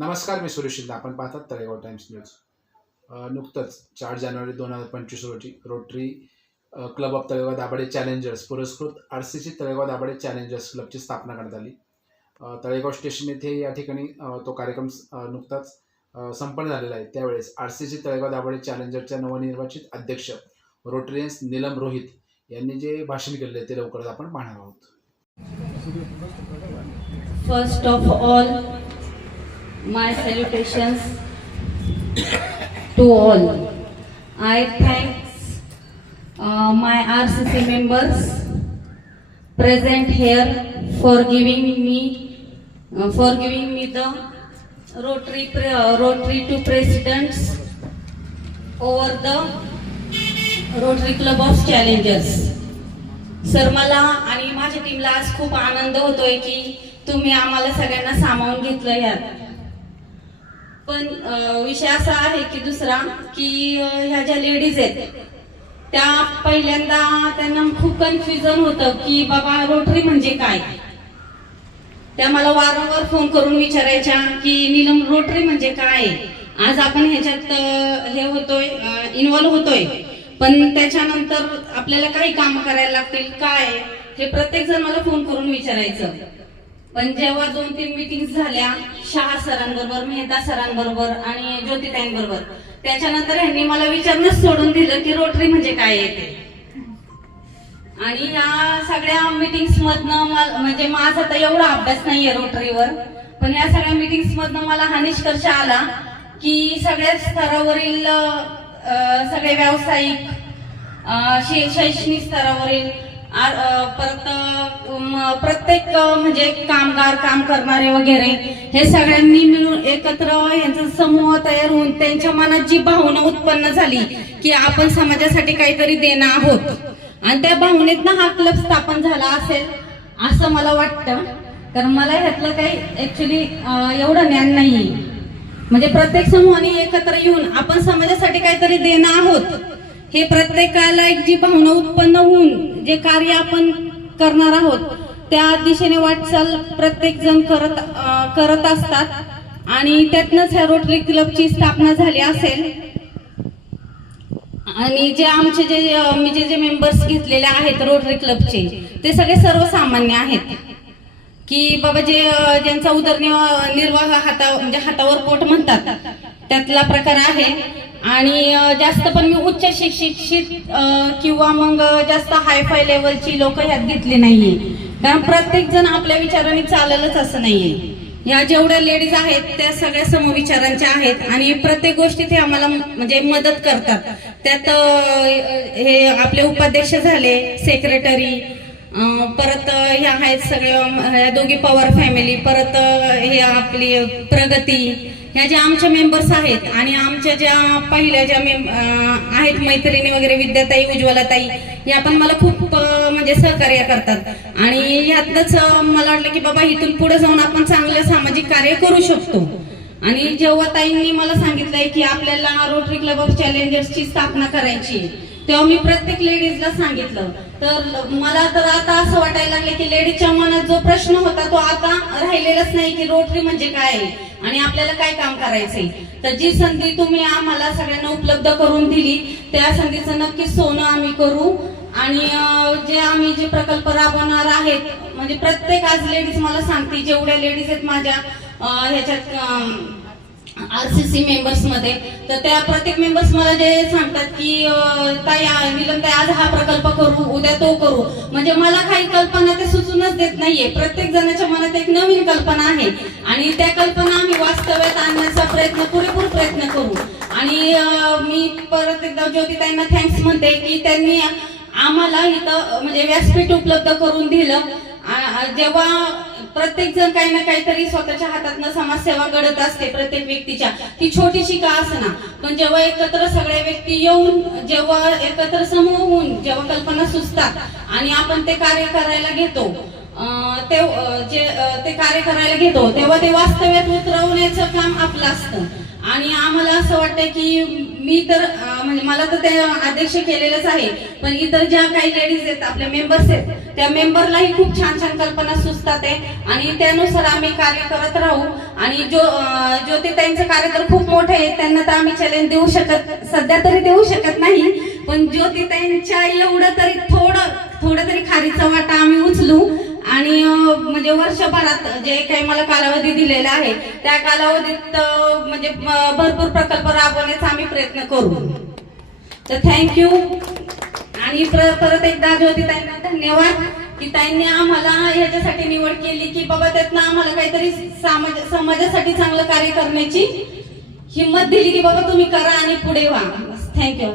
नमस्कार मी सुरेश शिंदे. आपण पाहतात तळेगाव टाइम्स न्यूज. नुकतंच चार जानेवारी दोन हजार पंचवीस रोजी Rotary Club of Talegaon Dabhade Challengers पुरस्कृत R C C Talegaon Dabhade Challengers क्लबची स्थापना करण्यात आली. तळेगाव स्टेशन येथे या ठिकाणी तो कार्यक्रम नुकताच संपन्न झालेला आहे. त्यावेळेस R C C Talegaon Dabhade चॅलेंजरच्या नवनिर्वाचित अध्यक्ष रोटरियन्स नीलम रोहित यांनी जे भाषण केलेले आहे ते लवकरच आपण पाहणार आहोत. First of all my salutations to all. I thanks uh, my RCC members present here for giving me uh, for giving me the Rotary uh, Rotary to presidents over the Rotary Club of Challengers. Sir मला आणि माझ्या टीमला आज खूप आनंद होतोय की तुम्ही आम्हाला सगळ्यांना सामावून घेतलं यात पण विषय असा आहे की दुसरा की ह्या ज्या लेडीज आहेत त्या पहिल्यांदा त्यांना खूप कन्फ्युजन होतं की बाबा रोटरी म्हणजे काय? त्या मला वारंवार फोन करून विचारायच्या की नीलम रोटरी म्हणजे काय? आहे? आज आपण ह्याच्यात हे होतोय इन्व्हॉल्व्ह होतोय. पण त्याच्यानंतर आपल्याला काही काम करायला लागतील काय? हे प्रत्येक जण मला फोन करून विचारायचं. पण जेव्हा दोन तीन मिटिंग झाल्या शहा सरांबरोबर मेहता सरांबरोबर आणि ज्योतिताईंबरोबर त्याच्यानंतर ह्यांनी मला विचारणंच सोडून दिलं की रोटरी म्हणजे काय येते आणि या सगळ्या मिटिंग्स मधनं म्हणजे माझा तर एवढा अभ्यास नाहीये रोटरीवर पण या सगळ्या मिटिंग्स मधनं मला हा निष्कर्ष आला की सगळ्या स्तरावरील सगळे व्यावसायिक शैक्षणिक स्तरावरील परत प्रत्येक म्हणजे कामगार काम करणारे वगैरे हे सगळ्यांनी मिळून एकत्र यांचा समूह तयार होऊन त्यांच्या मनात जी भावना उत्पन्न झाली की आपण समाजासाठी काहीतरी देणं आहोत. आणि त्या भावनेतनं हा क्लब स्थापन झाला असेल असं मला वाटतं. कारण मला ह्यातलं काही ऍक्च्युली एवढं ज्ञान नाही म्हणजे प्रत्येक समूहाने एकत्र येऊन आपण समाजासाठी काहीतरी देणं आहोत. हे प्रत्येकाला एक जी भावना उत्पन्न होऊन जे कार्य आपण करणार आहोत त्या दिशेने वाटचाल प्रत्येक जण करत करत असतात. आणि त्यातनंच ह्या रोटरी क्लबची स्थापना झाली असेल. आणि जे आमचे जे मी जे जे मेंबर्स घेतलेले आहेत रोटरी क्लबचे ते सगळे सर्वसामान्य आहेत. की बाबा जे ज्यांचा उदरनिर्वाह निर्वाह हाता म्हणजे हातावर पोट म्हणतात त्यातला प्रकार आहे. आणि जास्त पण मी उच्च शिक्षित किंवा मग जास्त हायफाय लेवलची लोक ह्यात घेतली नाहीये. कारण प्रत्येक जण आपल्या विचाराने चाललंच असं नाहीये. या जेवढ्या लेडीज आहेत त्या सगळ्या समविचारांच्या आहेत आणि प्रत्येक गोष्टीत हे आम्हाला म्हणजे मदत करतात. त्यात हे आपले उपाध्यक्ष झाले सेक्रेटरी परत ह्या आहेत सगळ्या ह्या दोघी पवार फॅमिली परत हे आपली प्रगती. ह्या ज्या आमच्या मेंबर्स आहेत आणि आमच्या ज्या पहिल्या ज्या मेम आहेत मैत्रिणी वगैरे विद्याताई उज्ज्वलाताई या पण मला खूप म्हणजे सहकार्य करतात. आणि यातच मला वाटलं की बाबा इथून पुढे जाऊन आपण चांगलं सामाजिक कार्य करू शकतो. आणि जेव्हा ताईंनी मला सांगितलंय की आपल्याला रोटरी क्लब ऑफ चॅलेंजर्सची स्थापना करायची आहे, तेव्हा मी प्रत्येक लेडीजला सांगितलं. तर मला तर आता असं वाटायला लागलं की लेडीजच्या मनात जो प्रश्न होता तो आता राहिलेलाच नाही की रोटरी म्हणजे काय आहे आणि आपल्याला काय काम करायचंय. तर जी संधी तुम्ही आम्हाला सगळ्यांना उपलब्ध करून दिली त्या संधीचं नक्कीच सोनं आम्ही करू. आणि जे आम्ही जे प्रकल्प राबवणार आहेत म्हणजे प्रत्येक आज लेडीज मला सांगते जेवढ्या लेडीज आहेत माझ्या ह्याच्यात आरसीसी मेंबर्समध्ये. तर त्या प्रत्येक मेंबर्स मला जे सांगतात की ताई आ- ताई आज हा प्रकल्प करू उद्या तो करू. म्हणजे मला काही कल्पना ते सुचूनच देत नाहीये. प्रत्येक जणाच्या मनात एक नवीन कल्पना आहे. आणि त्या कल्पना आम्ही वास्तव्यात आणण्याचा प्रयत्न पुरेपूर प्रयत्न करू. आणि मी परत एकदा ज्योतिताईंना थँक्स म्हणते की त्यांनी आम्हाला इथं म्हणजे व्यासपीठ उपलब्ध करून दिलं. जेव्हा प्रत्येक जण काही ना काहीतरी स्वतःच्या हातातनं समाजसेवा घडत असते प्रत्येक व्यक्तीच्या. ती छोटीशी का असना. पण जेव्हा एकत्र सगळ्या व्यक्ती येऊन जेव्हा एकत्र समूह होऊन जेव्हा कल्पना सुचतात आणि आपण ते कार्य करायला घेतो ते जे ते कार्य करायला घेतो तेव्हा ते वास्तव्यात उतरवण्याचं काम आपलं असतं. आणि आम्हाला असं वाटतं की मी तर म्हणजे मला तर ते अध्यक्ष केलेलंच आहे पण इतर ज्या काही लेडीज आहेत आपल्या मेंबर्स आहेत त्या मेंबरलाही खूप छान छान कल्पना सुचतात आहे. आणि त्यानुसार आम्ही कार्य करत राहू. आणि जो अं, ज्योतिताईंचं कार्य तर खूप मोठे आहेत त्यांना तर आम्ही चॅलेंज देऊ शकत सध्या तरी देऊ शकत नाही. पण ज्योतिताईंच्या एवढं तरी थोडं थोडं तरी खारीचा वाटा आम्ही उचलू. आणि म्हणजे वर्षभरात जे काही मला कालावधी दिलेला आहे त्या कालावधीत म्हणजे भरपूर प्रकल्प राबवण्याचा आम्ही प्रयत्न करू. तर थँक्यू आणि परत एकदा ज्योतिताईंना धन्यवाद की ताईंनी आम्हाला ह्याच्यासाठी निवड केली की बाबा त्यातनं आम्हाला काहीतरी समाज समाजासाठी चांगलं कार्य करण्याची हिंमत दिली की बाबा तुम्ही करा आणि पुढे व्हा. थँक्यू